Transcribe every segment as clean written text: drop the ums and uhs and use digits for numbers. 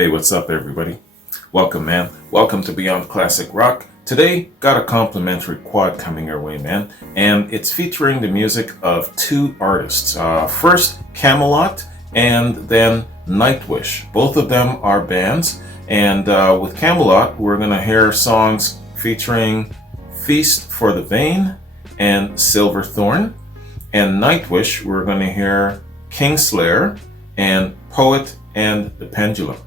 Hey, what's up, everybody? Welcome, man. Welcome to Beyond Classic Rock. Today, got a complimentary quad coming your way, man. And it's featuring the music of two artists. First, Kamelot, and then Nightwish. Both of them are bands. And with Kamelot, we're going to hear songs featuring Feast for the Vain and Silverthorn. And Nightwish, we're going to hear Kinslayer and Poet and the Pendulum.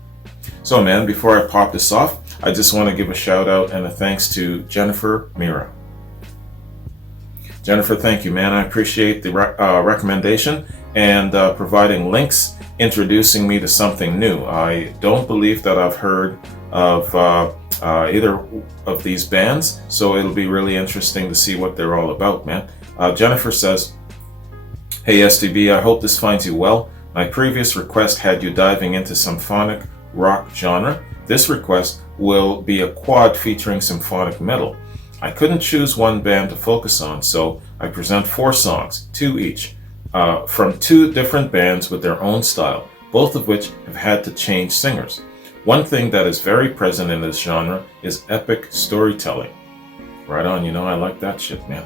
So man, before I pop this off, I just want to give a shout out and a thanks to Jennifer Mira. Jennifer, thank you, man. I appreciate the recommendation and providing links, introducing me to something new. I don't believe that I've heard of either of these bands, so it'll be really interesting to see what they're all about, man. Jennifer says, "Hey STB, I hope this finds you well. My previous request had you diving into symphonic rock genre. This request will be a quad featuring symphonic metal. I couldn't choose one band to focus on, so I present 4 songs, 2 each, from 2 different bands with their own style, both of which have had to change singers. One thing that is very present in this genre is epic storytelling." Right on, I like that shit, man.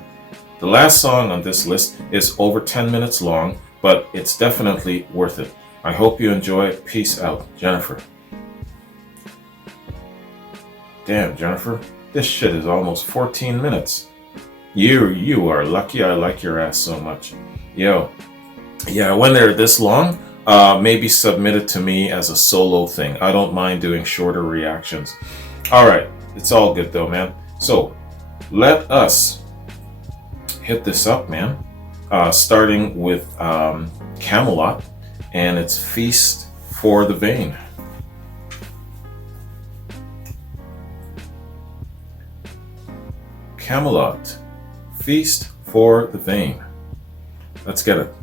"The last song on this list is over 10 minutes long, but it's definitely worth it. I hope you enjoy it. Peace out, Jennifer." Damn, Jennifer, this shit is almost 14 minutes. You are lucky. I like your ass so much. Yo, yeah, when they're this long, maybe submit it to me as a solo thing. I don't mind doing shorter reactions. All right, it's all good though, man. So let us hit this up, man. Starting with Kamelot, and it's Feast for the Vain. Kamelot, Feast for the Vain. Let's get it.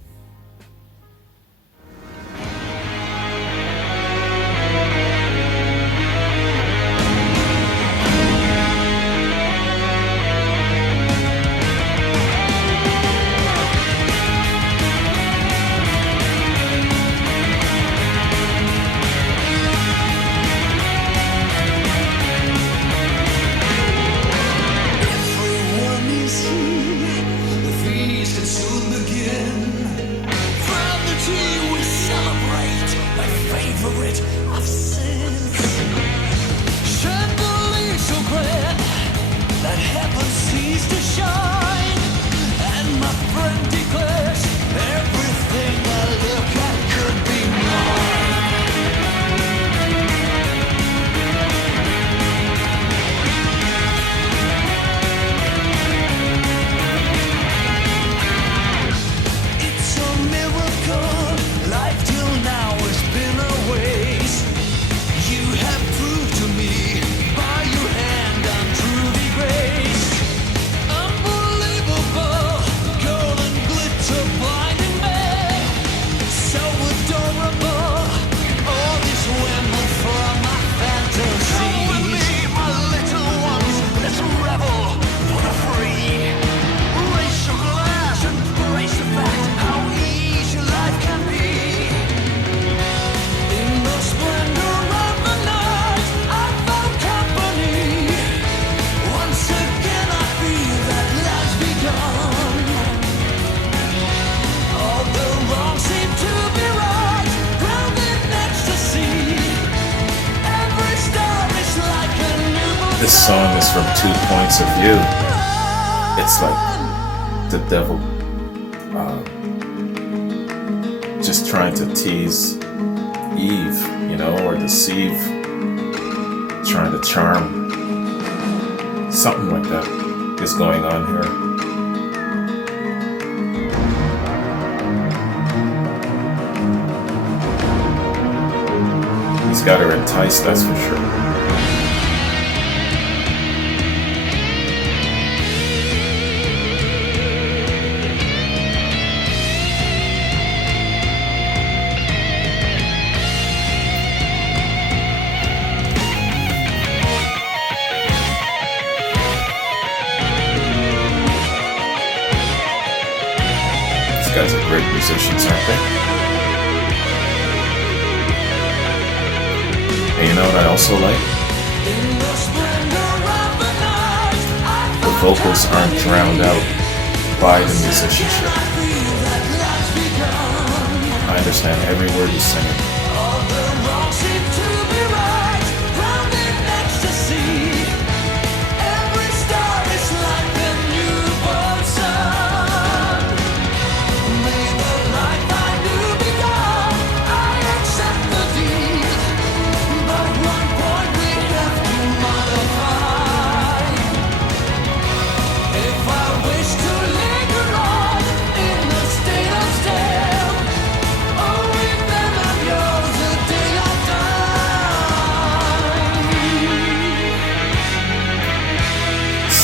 This song is from 2 points of view. It's like the devil just trying to tease Eve, or deceive, trying to charm. Something like that is going on here. He's got her enticed, that's for sure. These guys are great musicians, aren't they? And you know what I also like? The vocals aren't drowned out by the musicianship. I understand every word he's singing.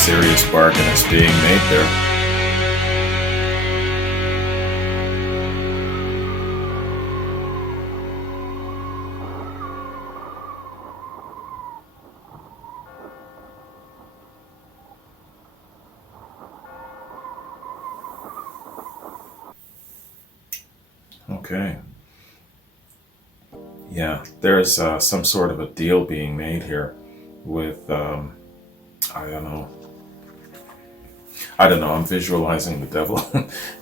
Serious bargain is being made there. Okay. Yeah, there's some sort of a deal being made here with, I don't know. I'm visualizing the devil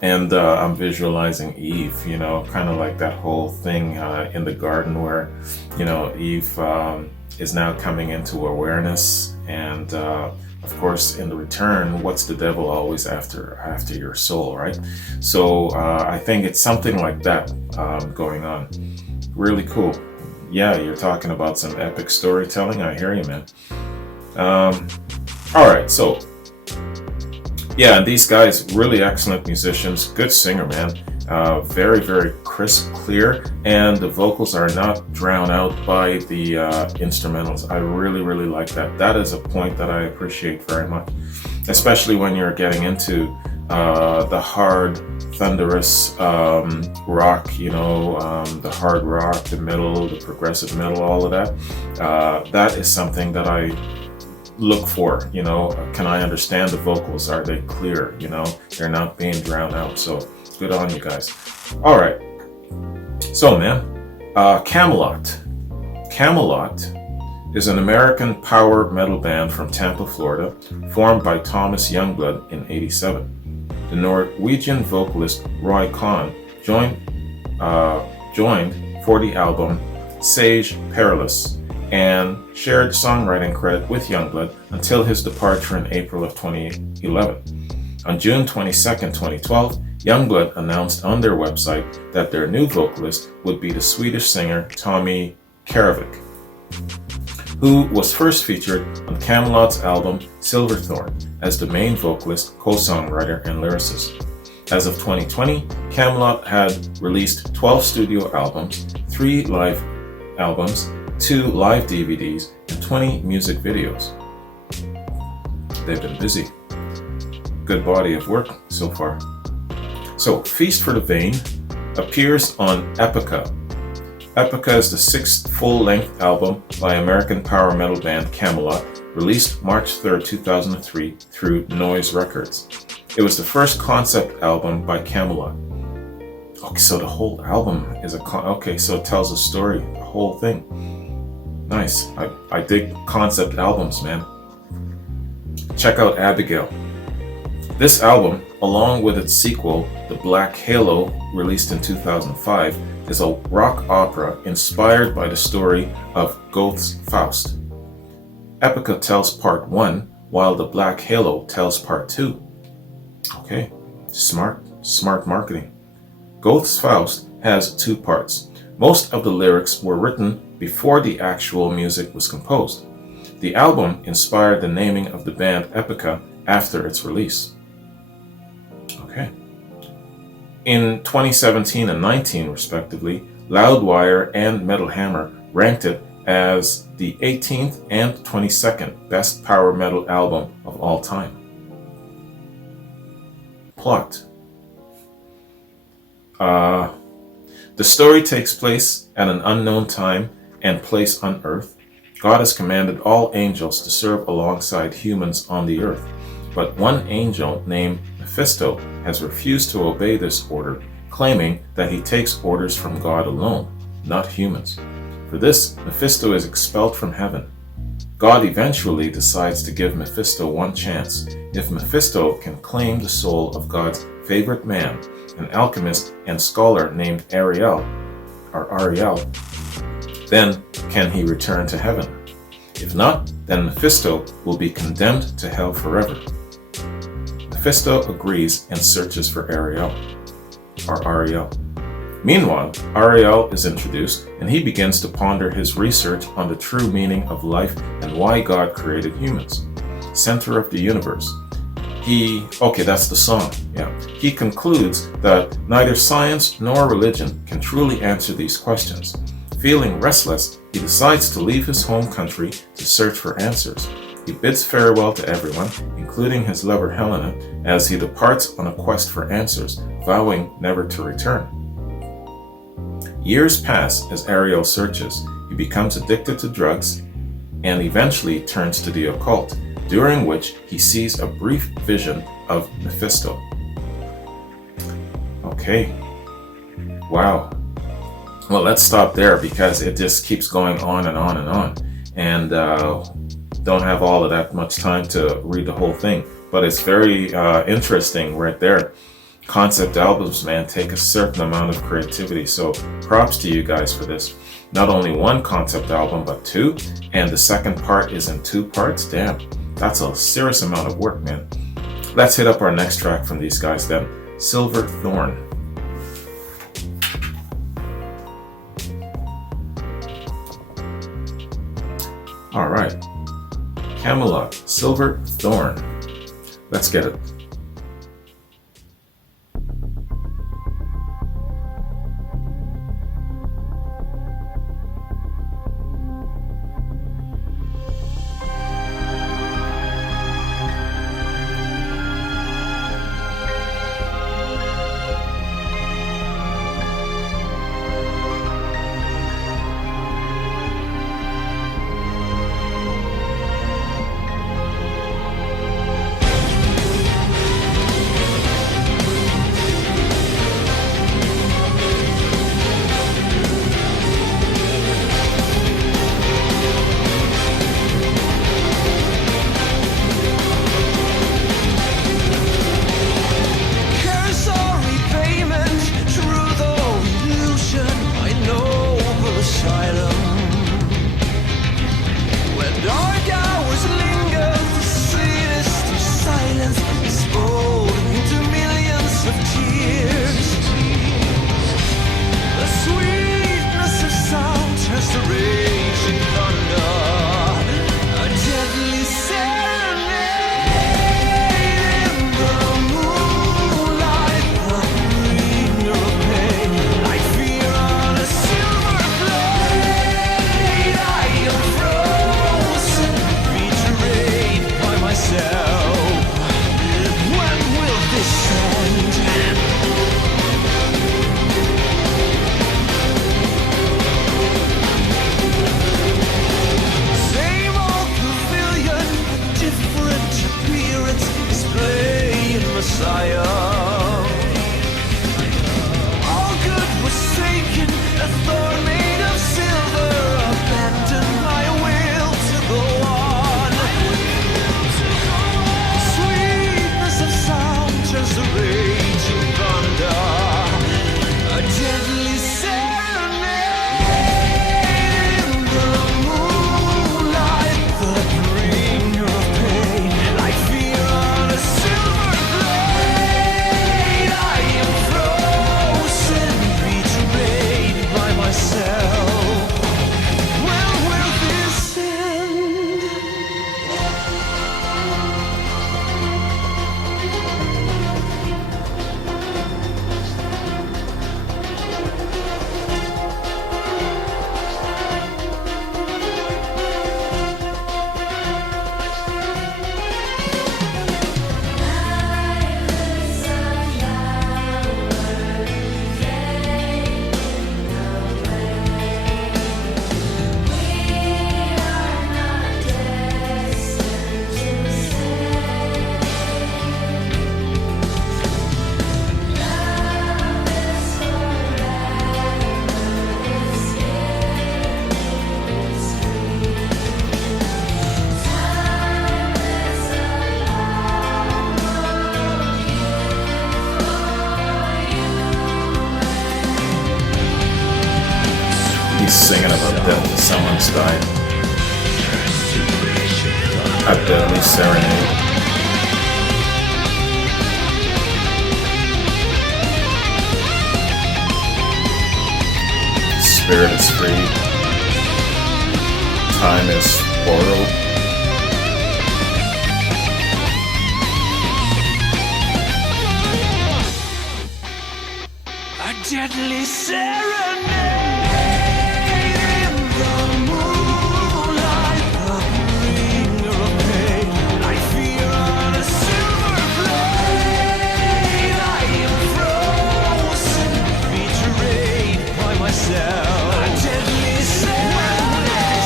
and I'm visualizing Eve, kind of like that whole thing in the garden where, Eve is now coming into awareness. And of course, in the return, what's the devil always after your soul, right? So I think it's something like that going on. Really cool. Yeah, you're talking about some epic storytelling. I hear you, man. All right, so yeah, and these guys, really excellent musicians, good singer, man. Very, very crisp, clear, and the vocals are not drowned out by the instrumentals. I really, really like that. That is a point that I appreciate very much, especially when you're getting into the hard, thunderous rock, the hard rock, the metal, the progressive metal, all of that. That is something that I look for, can I understand the vocals? Are they clear? They're not being drowned out. So good on you guys. All right. So, man, Kamelot. Kamelot is an American power metal band from Tampa, Florida, formed by Thomas Youngblood in '87. The Norwegian vocalist Roy Kahn joined for the album Sage Perilous, and shared songwriting credit with Youngblood until his departure in April of 2011. On June 22, 2012, Youngblood announced on their website that their new vocalist would be the Swedish singer Tommy Karavik, who was first featured on Kamelot's album Silverthorne as the main vocalist, co-songwriter, and lyricist. As of 2020, Kamelot had released 12 studio albums, 3 live albums, 2 live DVDs, and 20 music videos. They've been busy. Good body of work so far. So, Feast for the Vain appears on Epica. Epica is the 6th full-length album by American power metal band Kamelot, released March 3, 2003 through Noise Records. It was the first concept album by Kamelot. Okay, so the whole album is so it tells a story, the whole thing. Nice. I dig concept albums, man. Check out Abigail. This album, along with its sequel, The Black Halo, released in 2005, is a rock opera inspired by the story of Goethe's Faust. Epica tells part 1, while The Black Halo tells part 2. Okay, smart marketing. Goethe's Faust has 2 parts. Most of the lyrics were written before the actual music was composed. The album inspired the naming of the band Epica after its release. Okay. In 2017 and 19, respectively, Loudwire and Metal Hammer ranked it as the 18th and 22nd best power metal album of all time. Plot. The story takes place at an unknown time and place on Earth. God has commanded all angels to serve alongside humans on the Earth, but one angel named Mephisto has refused to obey this order, claiming that he takes orders from God alone, not humans. For this, Mephisto is expelled from heaven. God eventually decides to give Mephisto one chance. If Mephisto can claim the soul of God's favorite man, an alchemist and scholar named Ariel, then can he return to heaven. If not, then Mephisto will be condemned to hell forever. Mephisto agrees and searches for Ariel. Meanwhile, Ariel is introduced and he begins to ponder his research on the true meaning of life and why God created humans. Center of the universe. That's the song. Yeah. He concludes that neither science nor religion can truly answer these questions. Feeling restless, he decides to leave his home country to search for answers. He bids farewell to everyone, including his lover Helena, as he departs on a quest for answers, vowing never to return. Years pass as Ariel searches. He becomes addicted to drugs and eventually turns to the occult, during which he sees a brief vision of Mephisto. Okay. Wow. Well, let's stop there because it just keeps going on and on and on. And don't have all of that much time to read the whole thing. But it's very interesting right there. Concept albums, man, take a certain amount of creativity. So props to you guys for this. Not only one concept album, but two. And the second part is in 2 parts. Damn, that's a serious amount of work, man. Let's hit up our next track from these guys then. Silverthorne. All right. Kamelot, Silverthorne. Let's get it. once died. A Deadly Serenade. Spirit is free. Time is borrowed. A deadly serenade in the moonlight, the bringer of pain. I fear on a silver blade. I am frozen, betrayed by myself. A deadly serenade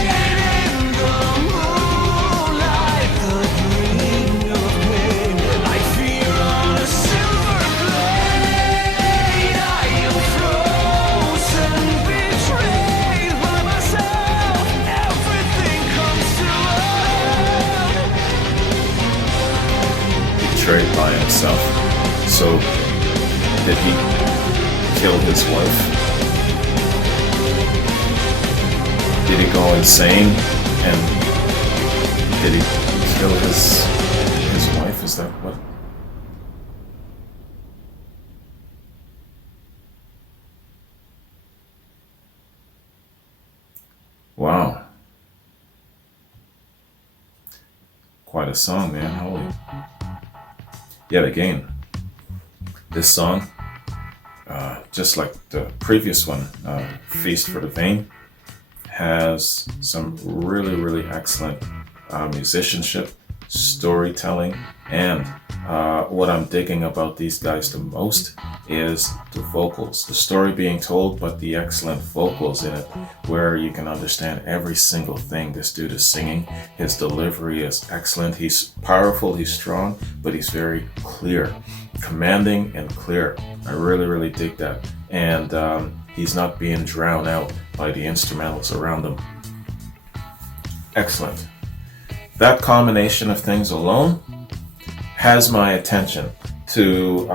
in the moonlight, the bringer of pain. I fear on a silver blade. I am frozen, betrayed by myself. Everything comes to an Betrayed by himself. So, did he kill his wife? Did he go insane? And did he kill his wife? Is that what? Wow. Quite a song, man. Holy. Yet again, this song, just like the previous one, Feast for the Vain, has some really, really excellent musicianship, storytelling, and what I'm digging about these guys the most is the vocals. The story being told, but the excellent vocals in it, where you can understand every single thing this dude is singing. His delivery is excellent. He's powerful, he's strong, but he's very clear, commanding and clear. I really, really dig that. And he's not being drowned out by the instrumentals around him. Excellent. That combination of things alone has my attention to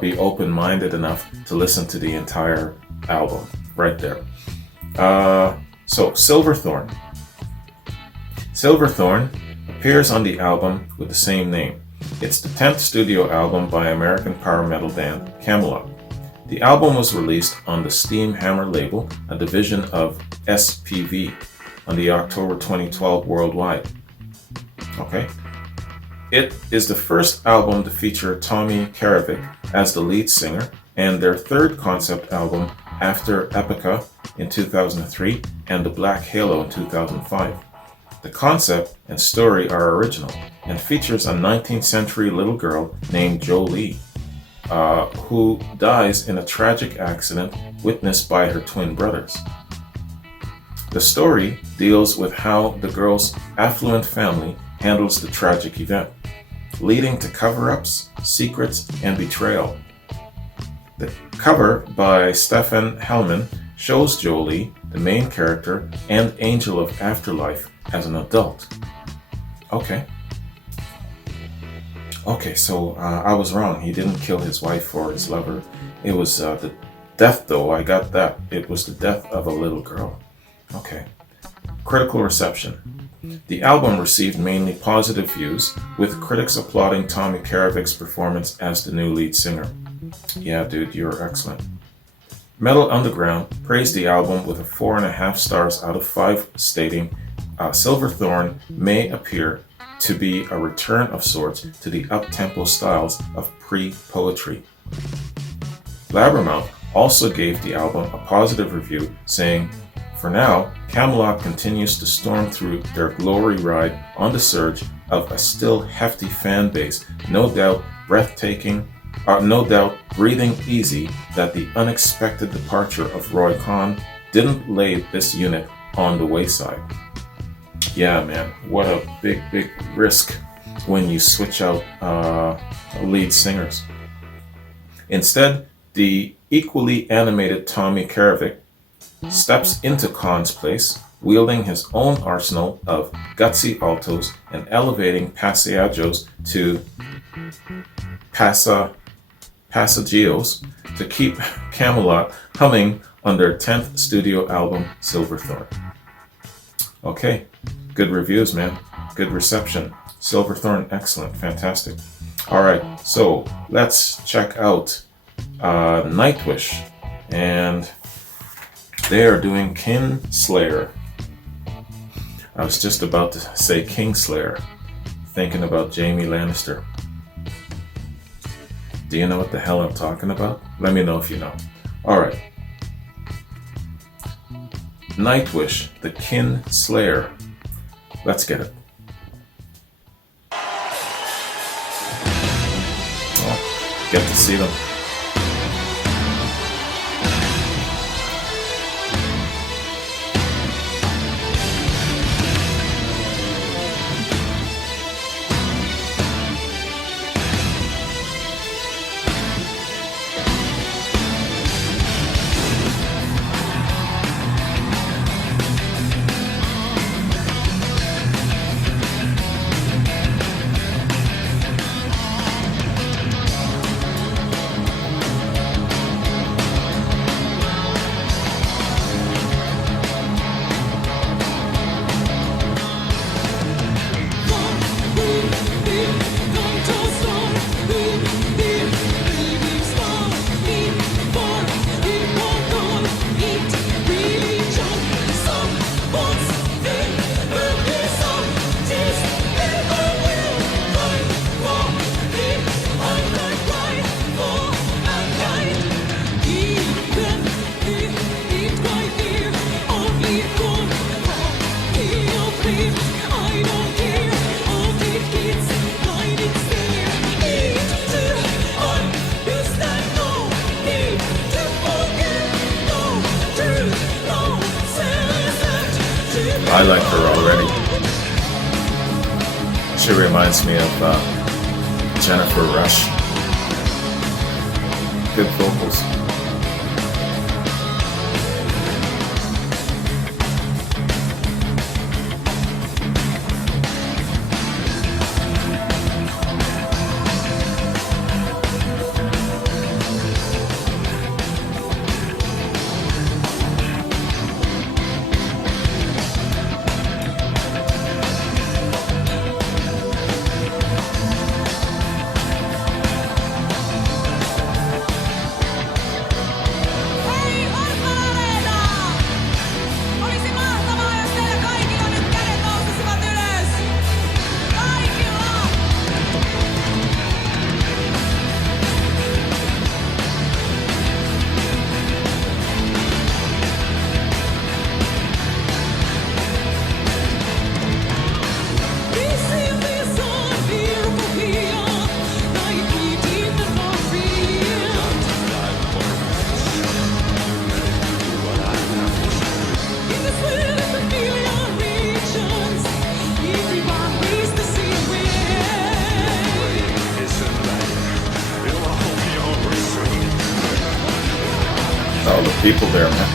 be open-minded enough to listen to the entire album right there. So Silverthorne. Silverthorne appears on the album with the same name. It's the 10th studio album by American power metal band Kamelot. The album was released on the Steam Hammer label, a division of SPV, on the October 2012 worldwide. Okay. It is the first album to feature Tommy Karevic as the lead singer, and their third concept album after Epica in 2003 and The Black Halo in 2005. The concept and story are original and features a 19th century little girl named Jolie, who dies in a tragic accident witnessed by her twin brothers. The story deals with how the girl's affluent family handles the tragic event, leading to cover-ups, secrets, and betrayal. The cover by Stefan Hellman shows Jolie, the main character and angel of afterlife, as an adult. Okay, so I was wrong. He didn't kill his wife or his lover. It was the death, though. I got that. It was the death of a little girl. Okay. Critical reception. The album received mainly positive views, with critics applauding Tommy Karevic's performance as the new lead singer. Yeah, dude, you're excellent. Metal Underground praised the album with a 4.5 stars out of 5, stating, Silverthorne may appear to be a return of sorts to the up-tempo styles of pre-poetry. Blabbermouth also gave the album a positive review, saying, for now, Kamelot continues to storm through their glory ride on the surge of a still hefty fan base, no doubt breathing easy that the unexpected departure of Roy Khan didn't lay this unit on the wayside. Yeah, man, what a big risk when you switch out lead singers. Instead, the equally animated Tommy Karevic steps into Khan's place, wielding his own arsenal of gutsy altos and elevating passagios to passagios to keep Kamelot humming under 10th studio album Silverthorne. Okay, good reviews, man. Good reception. Silverthorne, excellent, fantastic. All right, so let's check out Nightwish, and they are doing Kinslayer. I was just about to say Kinslayer, thinking about Jaime Lannister. Do you know what the hell I'm talking about? Let me know if you know. All right. Nightwish, the Kinslayer. Let's get it. Oh, get to see them. I like her already. She reminds me of Jennifer Rush. Good vocals. All the people there, man.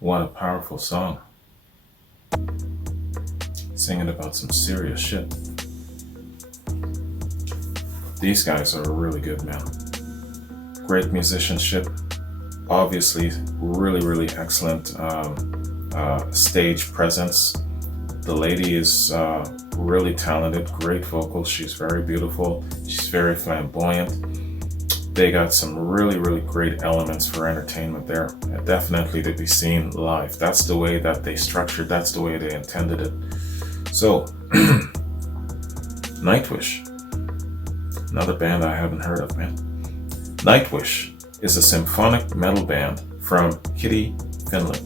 What a powerful song. Singing about some serious shit. These guys are really good, man. Great musicianship. Obviously, really excellent stage presence. The lady is really talented, great vocals. She's very beautiful. She's very flamboyant. They got some really, really great elements for entertainment there. And definitely to be seen live. That's the way that they structured, that's the way they intended it. So, Nightwish. Another band I haven't heard of, man. Nightwish is a symphonic metal band from Kitty, Finland.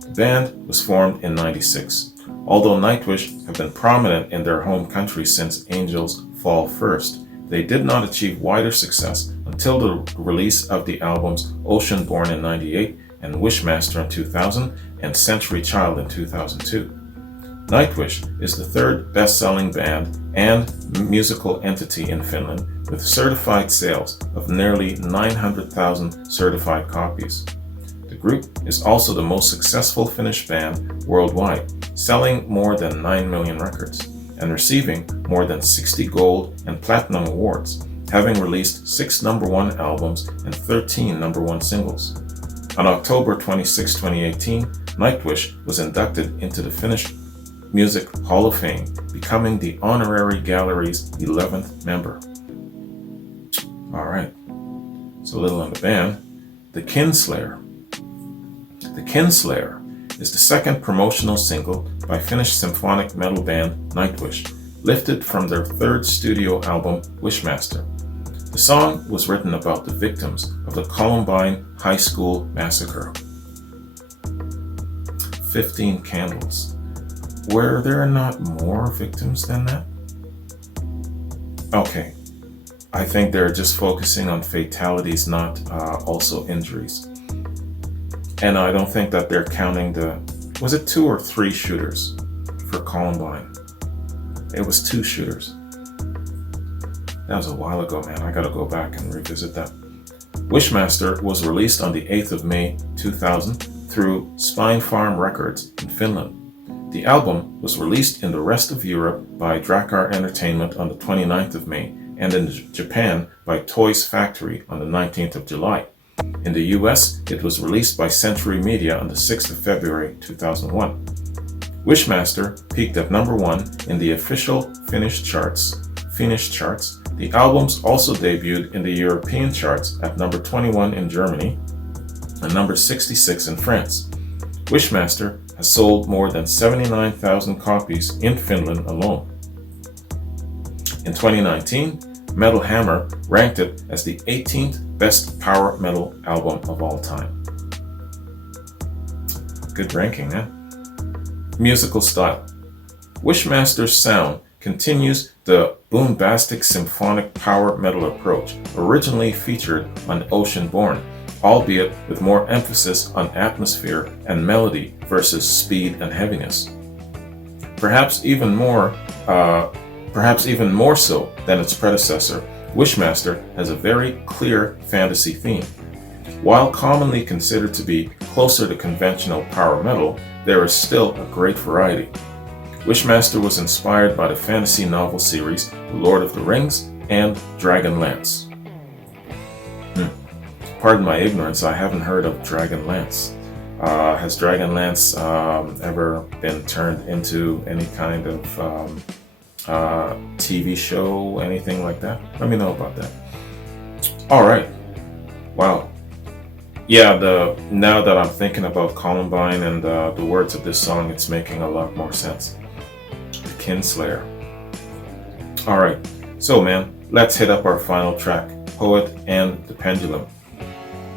The band was formed in '96. Although Nightwish have been prominent in their home country since Angels Fall First, they did not achieve wider success until the release of the albums Oceanborn in '98 and Wishmaster in 2000 and Century Child in 2002. Nightwish is the third best-selling band and musical entity in Finland, with certified sales of nearly 900,000 certified copies. The group is also the most successful Finnish band worldwide, selling more than 9 million records and receiving more than 60 gold and platinum awards, having released 6 #1 albums and 13 #1 singles. On October 26, 2018, Nightwish was inducted into the Finnish Music Hall of Fame, becoming the honorary gallery's 11th member. Alright, so a little on the band. The Kinslayer. The Kinslayer is the second promotional single by Finnish symphonic metal band Nightwish, lifted from their third studio album Wishmaster. The song was written about the victims of the Columbine High School massacre. 15 candles. Were there not more victims than that? Okay, I think they're just focusing on fatalities, not also injuries. And I don't think that they're counting was it 2 or 3 shooters for Columbine? It was 2 shooters. That was a while ago, man. I gotta go back and revisit that. Wishmaster was released on the 8th of May 2000 through Spine Farm Records in Finland. The album was released in the rest of Europe by Drakkar Entertainment on the 29th of May and in Japan by Toys Factory on the 19th of July. In the US, it was released by Century Media on the 6th of February 2001. Wishmaster peaked at #1 in the official Finnish charts. The albums also debuted in the European charts at number 21 in Germany and number 66 in France. Wishmaster has sold more than 79,000 copies in Finland alone. In 2019, Metal Hammer ranked it as the 18th best power metal album of all time. Good ranking, eh? Musical style. Wishmaster's sound continues the bombastic symphonic power metal approach originally featured on Oceanborn, albeit with more emphasis on atmosphere and melody versus speed and heaviness. Perhaps even more so than its predecessor, Wishmaster has a very clear fantasy theme. While commonly considered to be closer to conventional power metal, there is still a great variety. Wishmaster was inspired by the fantasy novel series The Lord of the Rings and Dragonlance. Pardon my ignorance, I haven't heard of Dragonlance. Has Dragonlance ever been turned into any kind of TV show, anything like that? Let me know about that. All right. Wow. Yeah, now that I'm thinking about Columbine and the words of this song, it's making a lot more sense. The Kinslayer. All right. So, man, let's hit up our final track, Poet and the Pendulum.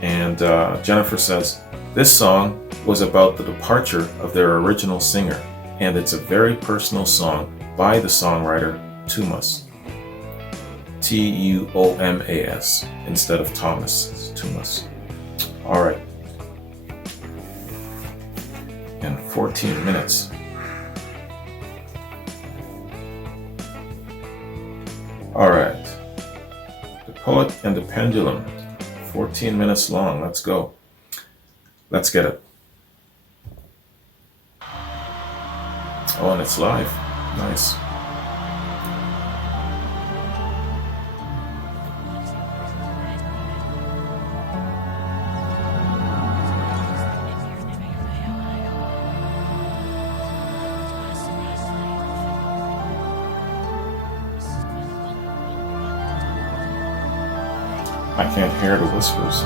And Jennifer says, this song was about the departure of their original singer, and it's a very personal song by the songwriter Tuomas. Tuomas instead of Thomas. It's Tuomas. All right. And 14 minutes. All right. The Poet and the Pendulum. 14 minutes long. Let's go. Let's get it. Oh, and it's live. Nice. I can't hear the whispers.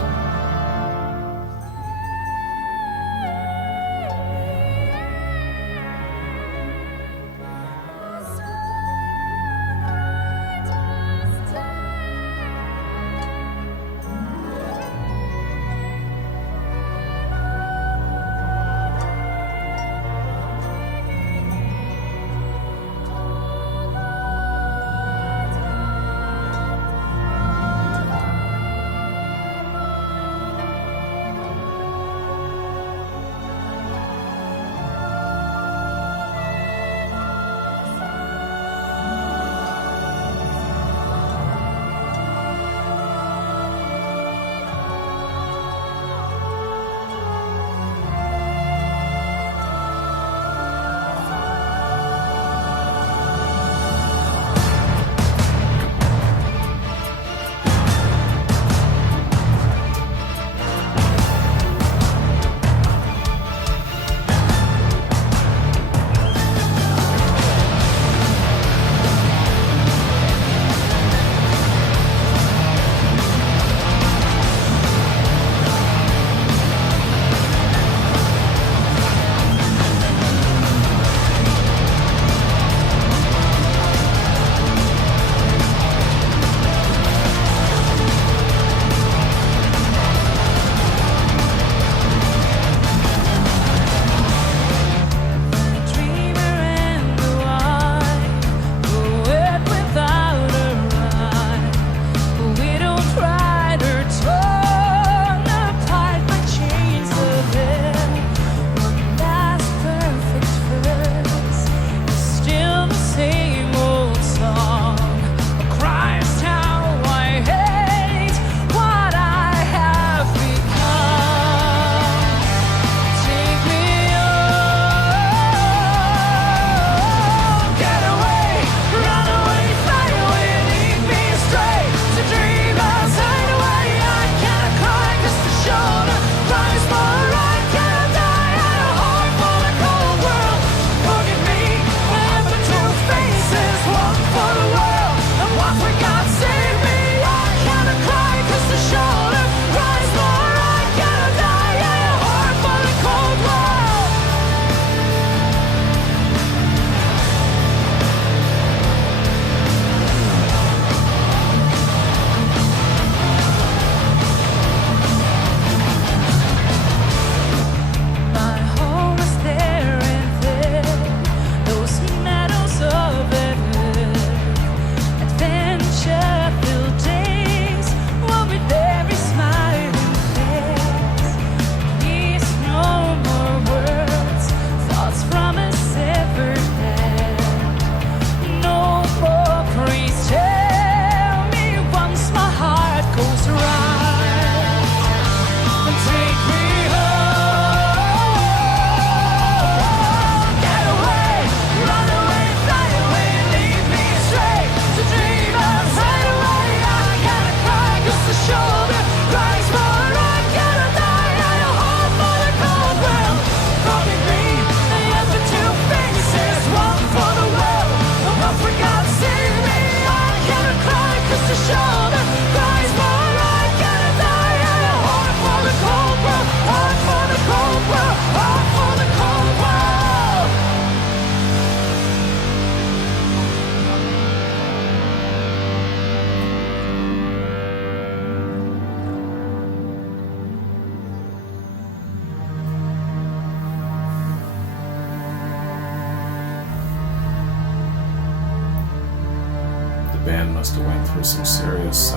band must have went through some serious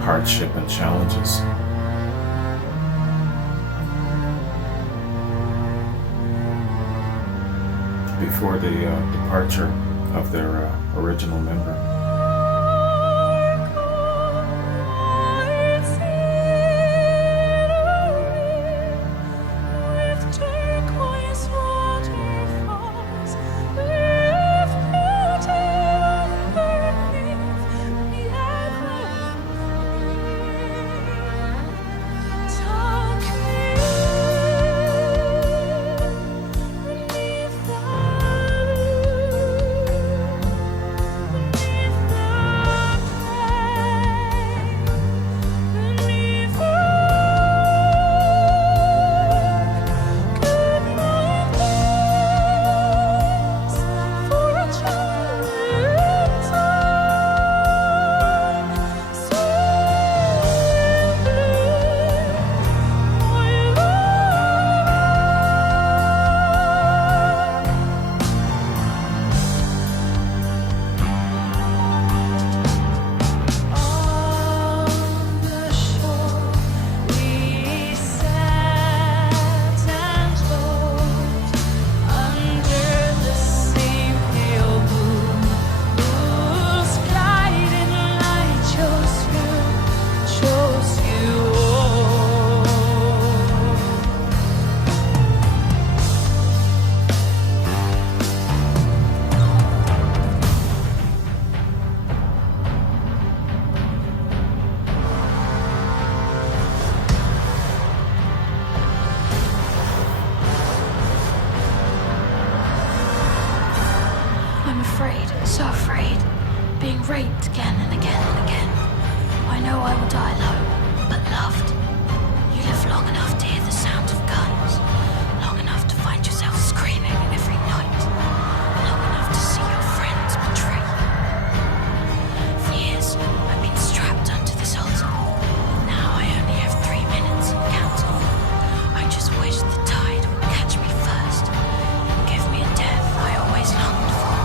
hardship and challenges. Before the departure of their original member. again and again. I know I will die alone, but loved. You live long enough to hear the sound of guns, long enough to find yourself screaming every night, long enough to see your friends betray you. For years, I've been strapped onto this altar. Now I only have 3 minutes and counting. I just wish the tide would catch me first and give me a death I always longed for.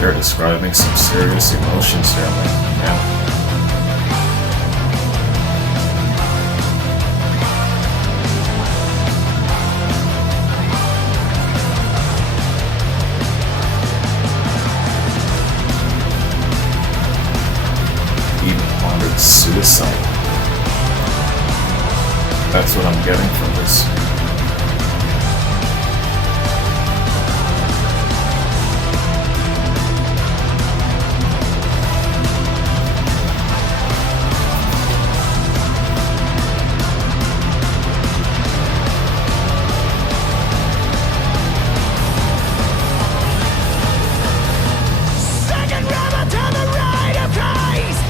They're describing some serious emotions there, man. Yeah. Even pondered suicide. That's what I'm getting from this. Second rubber to the right of Christ,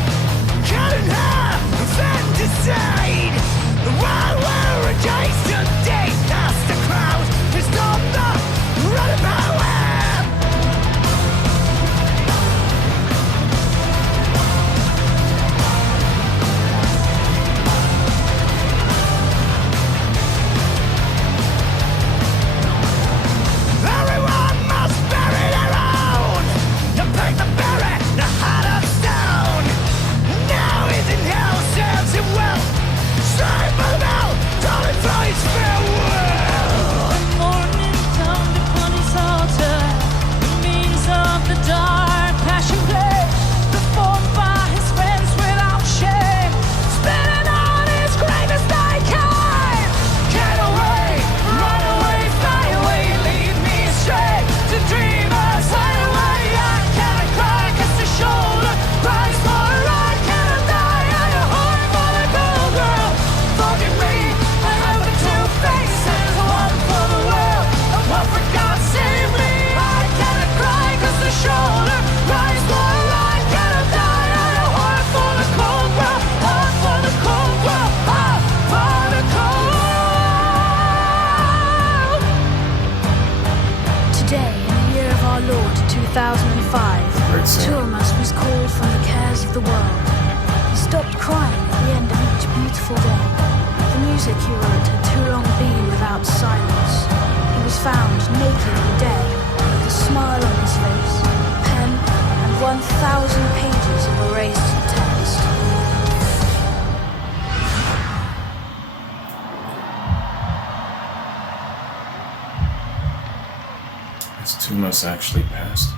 cutting her then decide. While we're rejoiced today, past the crowd is not the running power. Everyone must bury their own. You pick the berry, the heart of stone. Now he's in hell, serves him well. Straight by the bell, calling for his farewell. The morning thunder upon his altar, the means of the dark passion play, performed by his friends without shame, spinning on his grave as they came. Get away, run away, fly away, lead me astray to dreamers hideaway. I cannot cry 'cause the shoulder cries more. I cannot die. I am hard for the cold girl. Forgive me, I have the two faces, one for the world and one for God. Save me. I cannot cry 'cause the shoulder cries more. I cannot die. I am hard for the cold world, hard for the cold world, hard for the cold. Today, in the year of our Lord 2005, Great scene. two of us was called from the cares of the world. He stopped crying at the end of each beautiful day. The music he wrote had too long been without silence. He was found naked and dead, with a smile on his face, a pen, and 1,000 pages of erased text. It's 2 months actually passed.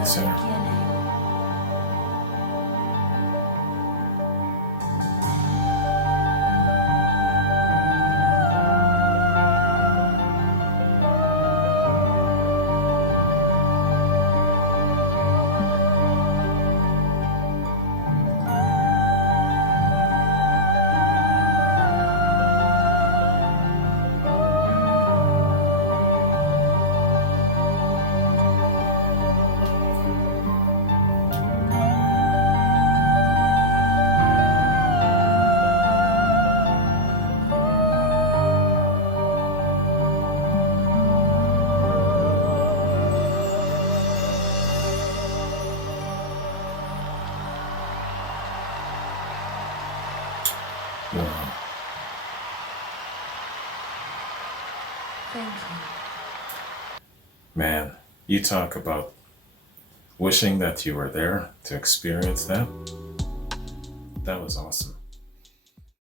lead singer. Wow. Thank you. Man, you talk about wishing that you were there to experience that. That was awesome.